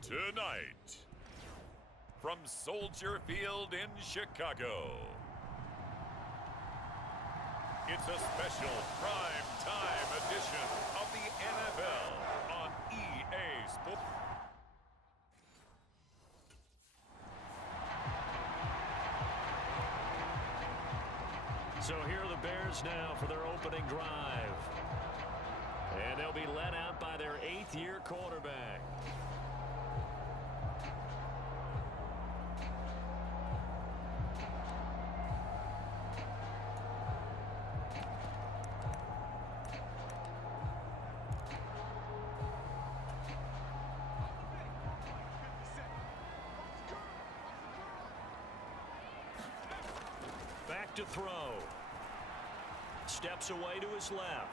Tonight, from Soldier Field in Chicago, it's a special prime time edition of the NFL on EA Sports. So here are the Bears now for their opening drive. And they'll be led out by their 8th-year quarterback. Back to throw. Steps away to his left.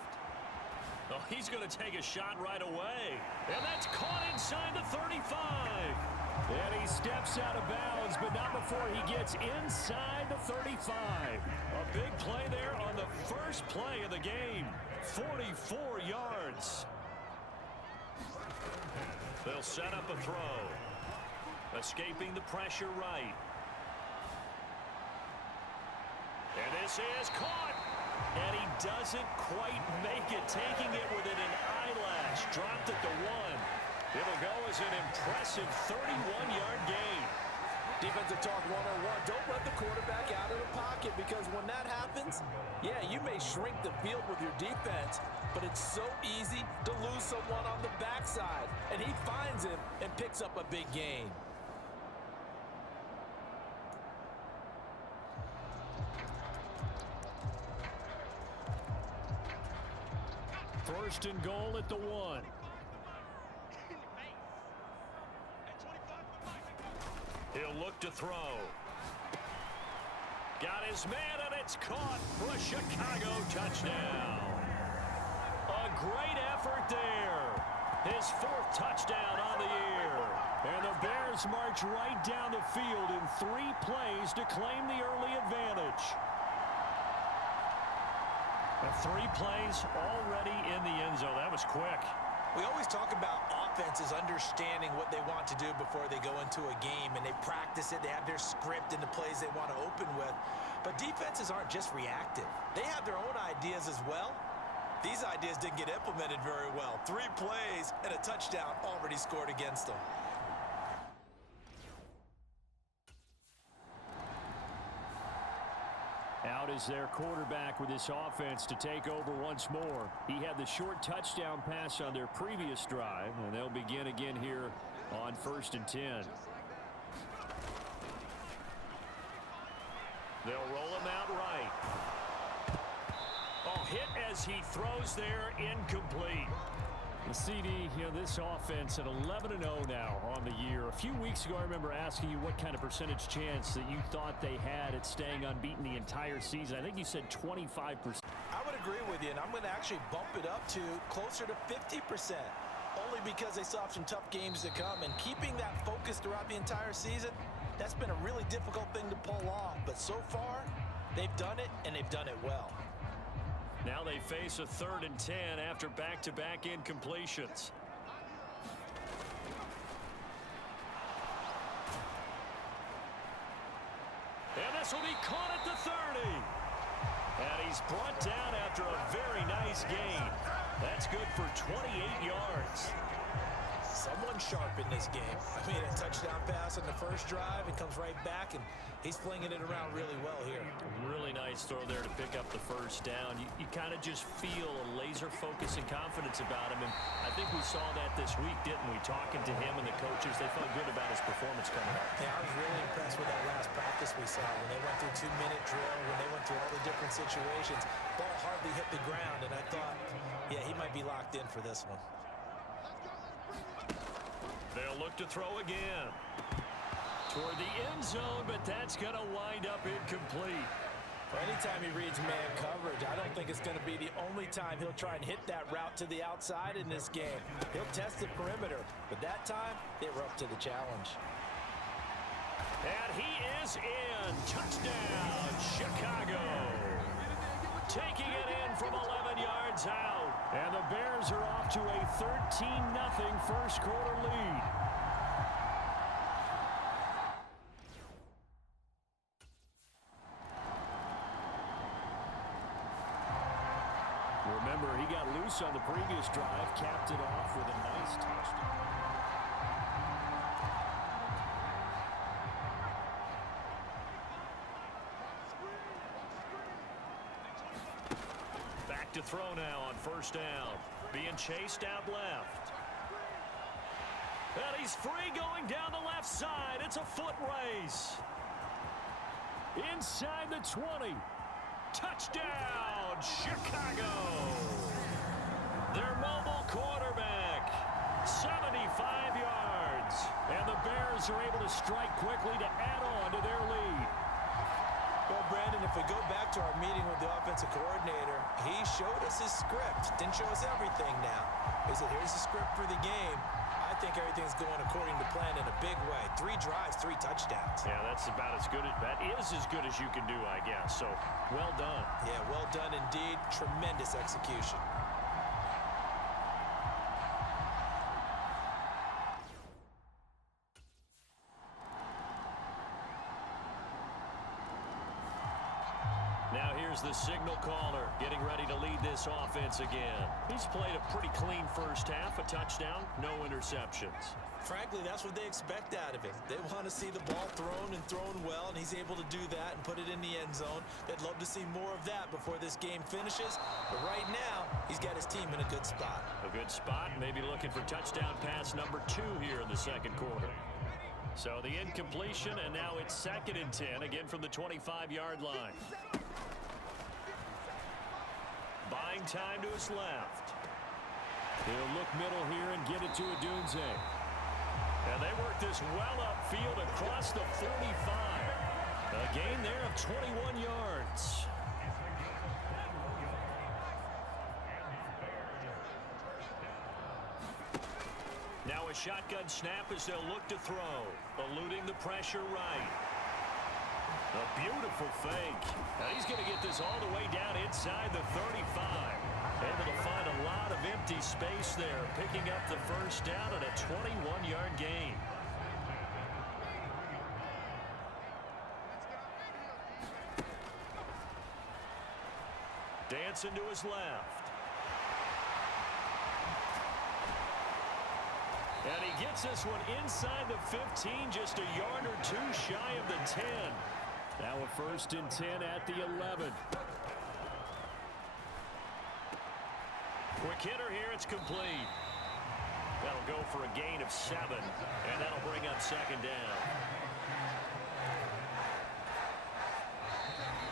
Oh, he's going to take a shot right away. And that's caught inside the 35. And he steps out of bounds, but not before he gets inside the 35. A big play there on the first play of the game. 44 yards. They'll set up a throw. Escaping the pressure right. And this is caught. And he doesn't quite make it, taking it within an eyelash. Dropped at the 1. It'll go as an impressive 31-yard gain. Defensive talk 101. Don't let the quarterback out of the pocket, because when that happens, yeah, you may shrink the field with your defense, but it's so easy to lose someone on the backside. And he finds him and picks up a big gain. First and goal at the 1. He'll look to throw. Got his man, and it's caught for a Chicago touchdown. A great effort there. His 4th touchdown on the year. And the Bears march right down the field in 3 plays to claim the early advantage. 3 plays already in the end zone. That was quick. We always talk about offenses understanding what they want to do before they go into a game, and they practice it. They have their script and the plays they want to open with. But defenses aren't just reactive. They have their own ideas as well. These ideas didn't get implemented very well. 3 plays and a touchdown already scored against them. Out is their quarterback with this offense to take over once more. He had the short touchdown pass on their previous drive, and they'll begin again here on 1st and 10. They'll roll him out right. Oh, hit as he throws there, incomplete. The CD, this offense at 11-0 now on the year. A few weeks ago, I remember asking you what kind of percentage chance that you thought they had at staying unbeaten the entire season. I think you said 25%. I would agree with you, and I'm going to actually bump it up to closer to 50%, only because they still have some tough games to come. And keeping that focus throughout the entire season, that's been a really difficult thing to pull off. But so far, they've done it, and they've done it well. Now they face a 3rd and 10 after back-to-back incompletions. And this will be caught at the 30. And he's brought down after a very nice gain. That's good for 28 yards. Someone sharp in this game. I mean, a touchdown pass on the first drive. It comes right back, and he's flinging it around really well here. Really nice throw there to pick up the first down. You kind of just feel a laser focus and confidence about him. And I think we saw that this week, didn't we? Talking to him and the coaches, they felt good about his performance coming up. Yeah, I was really impressed with that last practice we saw when they went through 2-minute drill, when they went through all the different situations. Ball hardly hit the ground, and I thought, yeah, he might be locked in for this one. They'll look to throw again. Toward the end zone, but that's going to wind up incomplete. Well, anytime he reads man coverage, I don't think it's going to be the only time he'll try and hit that route to the outside in this game. He'll test the perimeter, but that time, they were up to the challenge. And he is in. Touchdown, Chicago. Taking it in from 11 yards out. And the Bears are off to a 13-0 first quarter lead. Remember, he got loose on the previous drive, capped it off with a nice touchdown. Back to throw now on first down. Being chased out left. And he's free going down the left side. It's a foot race. Inside the 20. Touchdown, Chicago. Their mobile quarterback, 75 yards. And the Bears are able to strike quickly to add on to their lead. Well, Brandon, if we go back to our meeting with the offensive coordinator, he showed us his script. Didn't show us everything now. He said, here's the script for the game. I think everything's going according to plan in a big way. 3 drives, 3 touchdowns. Yeah, that's about as good as, that is as good as you can do, I guess. So, well done. Yeah, well done indeed. Tremendous execution. Now here's the signal caller getting ready to lead this offense again. He's played a pretty clean first half, a touchdown, no interceptions. Frankly, that's what they expect out of him. They want to see the ball thrown and thrown well, and he's able to do that and put it in the end zone. They'd love to see more of that before this game finishes. But right now, he's got his team in a good spot. A good spot, maybe looking for touchdown pass number 2 here in the second quarter. So the incompletion, and now it's 2nd and 10, again from the 25-yard line. Buying time to his left. He'll look middle here and get it to Odunze. And they work this well upfield across the 45. A gain there of 21 yards. Now a shotgun snap as they'll look to throw. Eluding the pressure right. A beautiful fake. Now he's going to get this all the way down inside the 35. Able to find a lot of empty space there, picking up the first down and a 21-yard gain. Dancing to his left. And he gets this one inside the 15, just a yard or 2 shy of the 10. Now a 1st and 10 at the 11. Quick hitter here, it's complete. That'll go for a gain of 7, and that'll bring up 2nd down.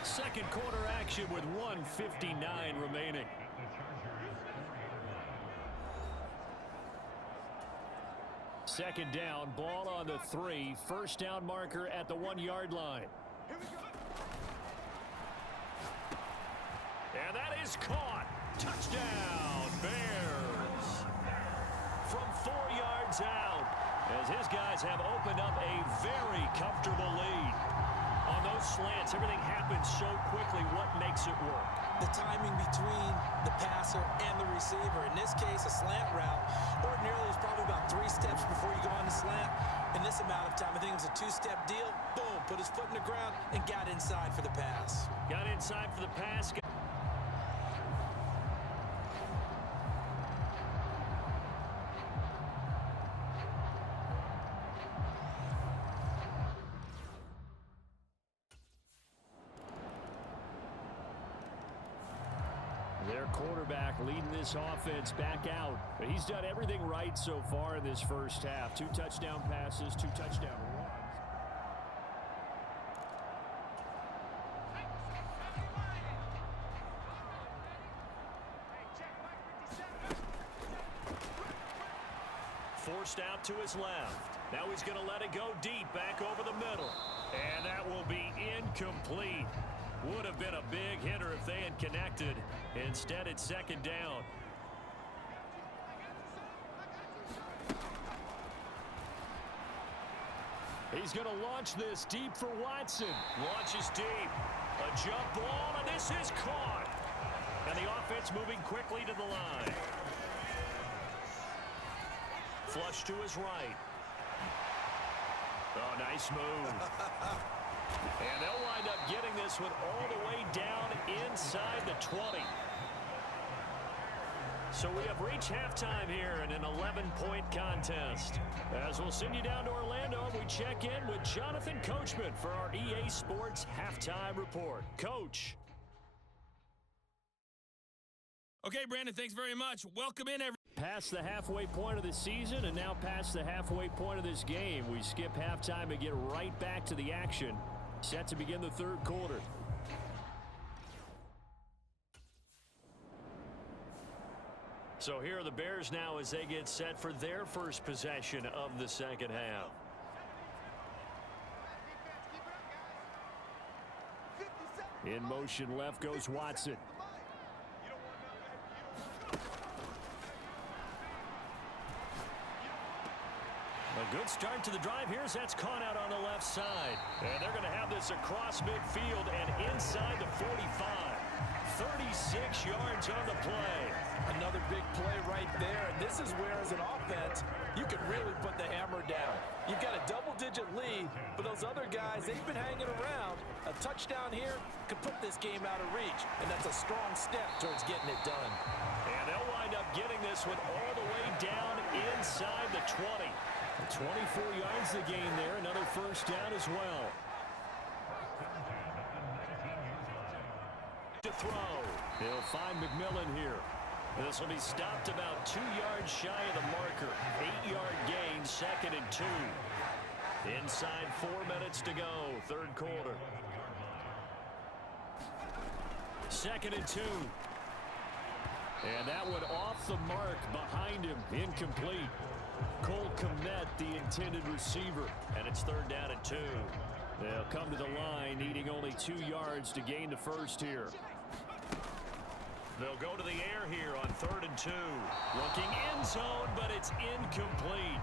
Second quarter action with 1:59 remaining. Second down, ball on the 3, first down marker at the 1-yard line. And that is caught. Touchdown, Bears. From 4 yards out, as his guys have opened up a very comfortable lead. On those slants, everything happens so quickly. What makes it work? The timing between the passer and the receiver. In this case, a slant route. Ordinarily, it's probably about 3 steps before you go on the slant. In this amount of time, I think it was a 2-step deal. Boom, put his foot in the ground and got inside for the pass. Got inside for the pass. Their quarterback leading this offense back out. But he's done everything right so far in this first half. 2 touchdown passes, 2 touchdown runs. Forced out to his left. Now he's going to let it go deep back over the middle. And that will be incomplete. Would have been a big hitter if they had connected. Instead, it's 2nd down. He's going to launch this deep for Watson. Launches deep. A jump ball, and this is caught. And the offense moving quickly to the line. Flush to his right. Oh, nice move. And they'll wind up getting this one all the way down inside the 20. So we have reached halftime here in an 11-point contest. As we'll send you down to Orlando, we check in with Jonathan Coachman for our EA Sports Halftime Report. Coach. Okay, Brandon, thanks very much. Welcome in, everyone. Past the halfway point of the season and now past the halfway point of this game. We skip halftime and get right back to the action. Set to begin the third quarter. So here are the Bears now as they get set for their first possession of the second half. In motion left goes Watson. A good start to the drive here as that's caught out on the left side. And they're going to have this across midfield and inside the 45. 36 yards on the play. Another big play right there, and this is where, as an offense, you can really put the hammer down. You've got a double-digit lead, but those other guys, they've been hanging around. A touchdown here could put this game out of reach, and that's a strong step towards getting it done. And they'll wind up getting this one all the way down inside the 20. 24 yards to gain there, another first down as well. To throw. He'll find McMillan here. This will be stopped about 2 yards shy of the marker. 8-yard gain, 2nd and 2. Inside 4 minutes to go, third quarter. 2nd and 2. And that one off the mark behind him, incomplete. Cole Kmet, the intended receiver, and it's third down and 2. They'll come to the line, needing only 2 yards to gain the first here. They'll go to the air here on 3rd and 2. Looking end zone, but it's incomplete.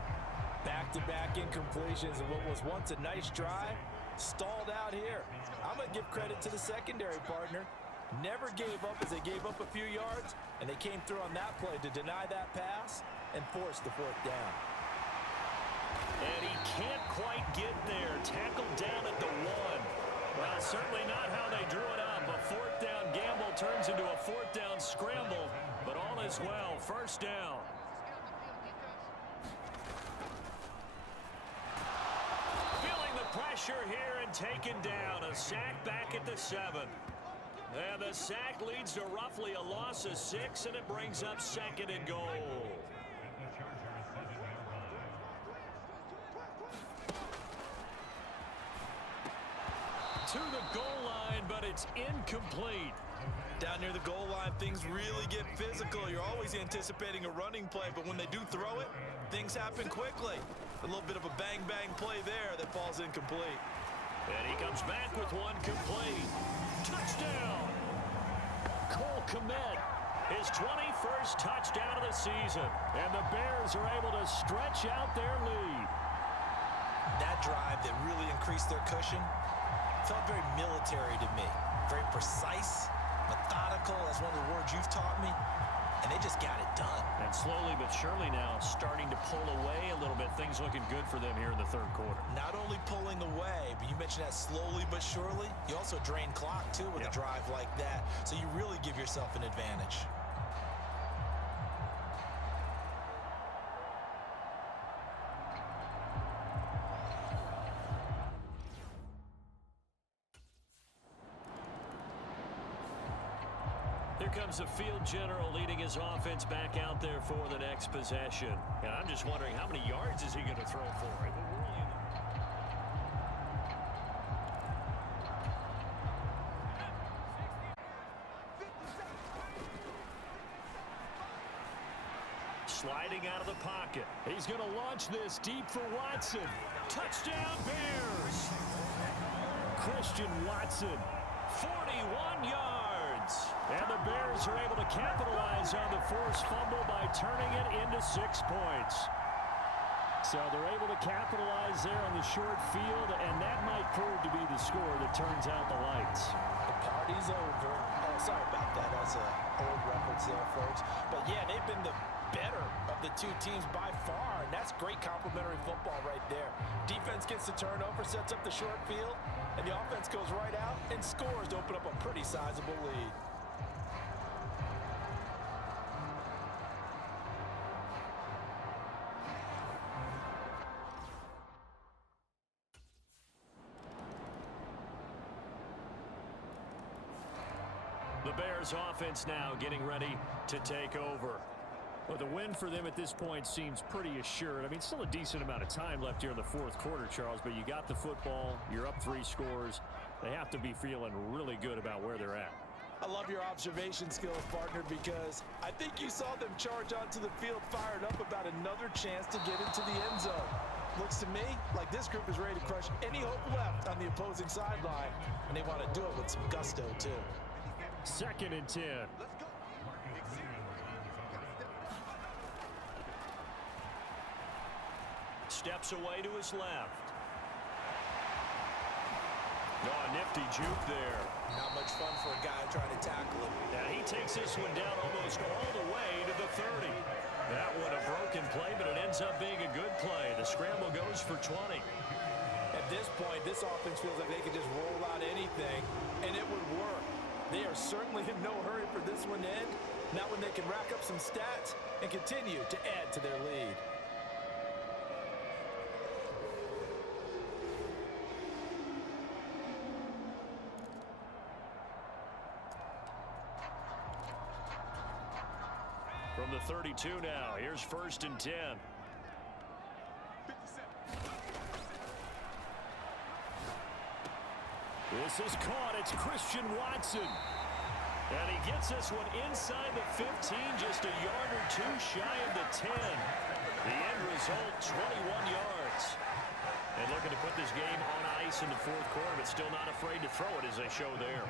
Back-to-back incompletions of what was once a nice drive, stalled out here. I'm going to give credit to the secondary partner. Never gave up as they gave up a few yards, and they came through on that play to deny that pass and force the 4th down. And he can't quite get there. Tackled down at the 1. Well, certainly not how they drew it up. A 4th down gamble turns into a 4th down scramble, but all is well. First down. Feeling the pressure here and taken down. A sack back at the 7. And the sack leads to roughly a loss of 6, and it brings up 2nd and goal. To the goal line, but it's incomplete. Down near the goal line, things really get physical. You're always anticipating a running play, but when they do throw it, things happen quickly. A little bit of a bang-bang play there that falls incomplete. And he comes back with one complete. Touchdown! Cole Kmet, his 21st touchdown of the season. And the Bears are able to stretch out their lead. That drive that really increased their cushion felt very military to me. Very precise, methodical. That's one of the words you've taught me. And they just got it done. And slowly but surely now starting to pull away a little bit. Things looking good for them here in the third quarter. Not only pulling away, but you mentioned that slowly but surely. You also drain clock, too, with a drive like that. So you really give yourself an advantage. Here comes the field general leading his offense back out there for the next possession. And I'm just wondering how many yards is he going to throw for? Sliding out of the pocket. He's going to launch this deep for Watson. Touchdown Bears! Christian Watson, 41 yards. And the Bears are able to capitalize on the forced fumble by turning it into 6 points. So they're able to capitalize there on the short field, and that might prove to be the score that turns out the lights. The party's over. Oh, sorry about that. That's an old reference there, folks. But, yeah, they've been the better of the two teams by far, and that's great complementary football right there. Defense gets the turnover, sets up the short field, and the offense goes right out and scores to open up a pretty sizable lead. the Bears offense now getting ready to take over. Well, the win for them at this point seems pretty assured. I mean, still a decent amount of time left here in the fourth quarter, Charles, but you got the football. You're up 3 scores. They have to be feeling really good about where they're at. I love your observation skills, partner, because I think you saw them charge onto the field fired up about another chance to get into the end zone. Looks to me like this group is ready to crush any hope left on the opposing sideline, and they want to do it with some gusto, too. 2nd and 10. Steps away to his left. Oh, nifty juke there. Not much fun for a guy trying to tackle him. Now he takes this one down almost all the way to the 30. That one a broken play, but it ends up being a good play. The scramble goes for 20. At this point, this offense feels like they could just roll out anything, and it would work. They are certainly in no hurry for this one to end. Not when they can rack up some stats and continue to add to their lead. From the 32 now, here's 1st and 10. This is caught. It's Christian Watson. And he gets this one inside the 15, just a yard or 2 shy of the 10. The end result, 21 yards. And looking to put this game on ice in the fourth quarter, but still not afraid to throw it as they show there.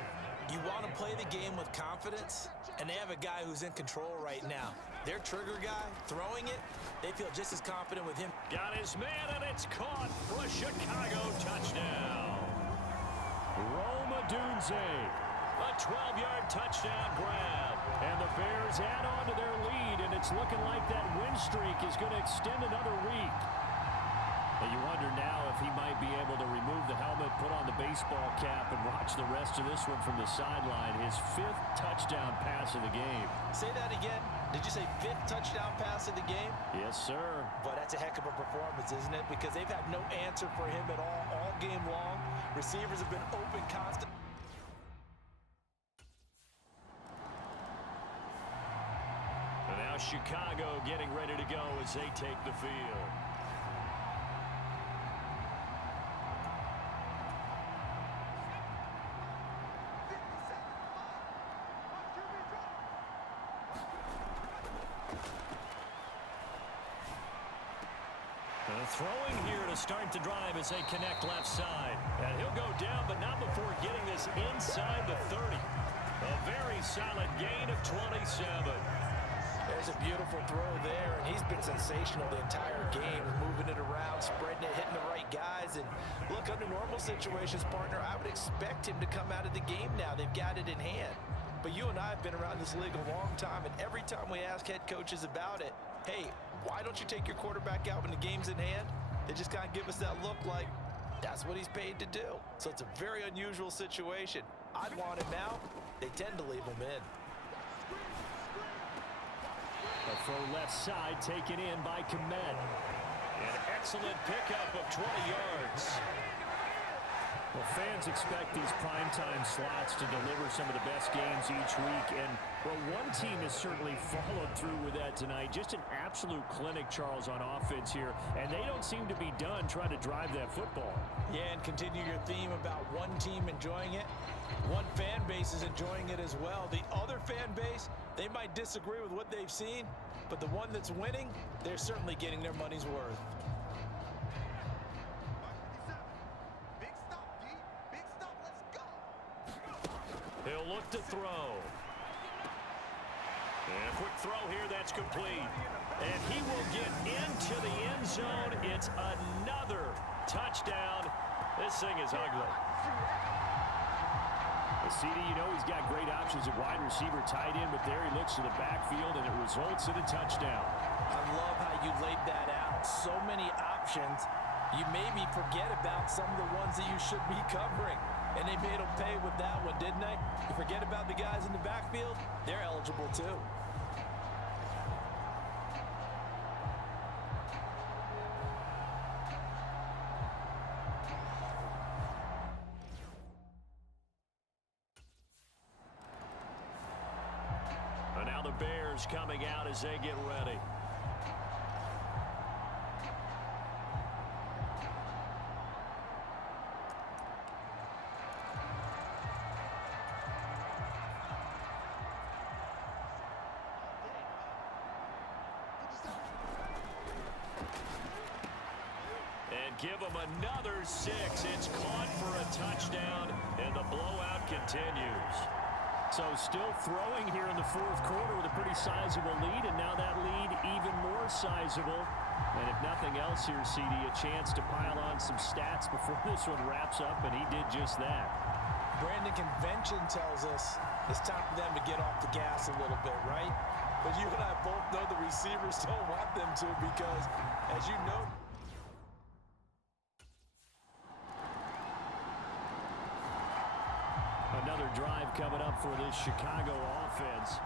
You want to play the game with confidence, and they have a guy who's in control right now. Their trigger guy, throwing it, they feel just as confident with him. Got his man, and it's caught for a Chicago touchdown. Rome Odunze, a 12-yard touchdown grab. And the Bears add on to their lead, and it's looking like that win streak is going to extend another week. And you wonder now if he might be able to remove the helmet, put on the baseball cap, and watch the rest of this one from the sideline. His 5th touchdown pass of the game. Say that again. Did you say 5th touchdown pass of the game? Yes, sir. But that's a heck of a performance, isn't it? Because they've had no answer for him at all game long. Receivers have been open constant. And now Chicago getting ready to go as they take the field. Throwing here to start the drive as they connect left side. And he'll go down, but not before getting this inside the 30. A very solid gain of 27. There's a beautiful throw there, and he's been sensational the entire game, moving it around, spreading it, hitting the right guys. And look, under normal situations, partner, I would expect him to come out of the game now. They've got it in hand. But you and I have been around this league a long time, and every time we ask head coaches about it, hey, why don't you take your quarterback out when the game's in hand? They just kind of give us that look like that's what he's paid to do. So it's a very unusual situation. I'd want him out. They tend to leave him in. A throw left side taken in by Komet. An excellent pickup of 20 yards. Well, fans expect these primetime slots to deliver some of the best games each week. And, well, one team has certainly followed through with that tonight. Just an absolute clinic, Charles, on offense here. And they don't seem to be done trying to drive that football. Yeah, and continue your theme about one team enjoying it. One fan base is enjoying it as well. The other fan base, they might disagree with what they've seen. But the one that's winning, they're certainly getting their money's worth. He'll look to throw. And a quick throw here, that's complete. And he will get into the end zone. It's another touchdown. This thing is ugly. CD, you know he's got great options at wide receiver, tight end, but there he looks to the backfield, and it results in a touchdown. I love how you laid that out. So many options. You maybe forget about some of the ones that you should be covering. And they made them pay with that one, didn't they? You forget about the guys in the backfield, they're eligible too. players coming out as they get ready. And give them another 6. It's caught for a touchdown, and the blowout continues. So still throwing here in the fourth quarter with a pretty sizable lead, and now that lead even more sizable. And if nothing else here, CD, a chance to pile on some stats before this one wraps up, and he did just that. Brandon, convention tells us it's time for them to get off the gas a little bit, right? But you and I both know the receivers don't want them to because, as you know, another drive coming up for this Chicago offense.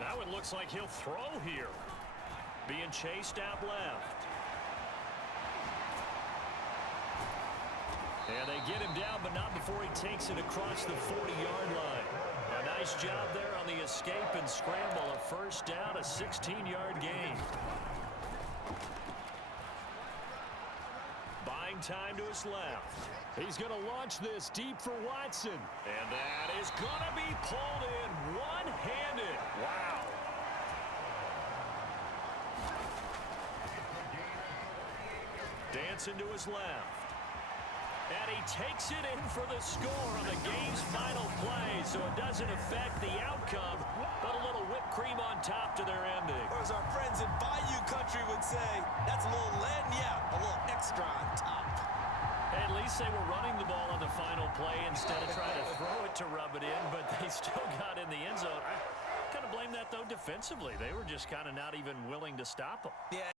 Now it looks like he'll throw here. Being chased out left. And they get him down, but not before he takes it across the 40-yard line. A nice job there on the escape and scramble. A first down, a 16-yard gain. Buying time to his left. He's going to launch this deep for Watson. And that is going to be pulled in one-handed. Wow. Dancing to his left. And he takes it in for the score on the game's final play, so it doesn't affect the outcome, but a little whipped cream on top to their ending. or as our friends in Bayou Country would say, that's a little a little extra on top. At least they were running the ball on the final play instead of trying to throw it to rub it in, but they still got in the end zone. I kind of blame that, though, defensively. They were just kind of not even willing to stop them. Yeah.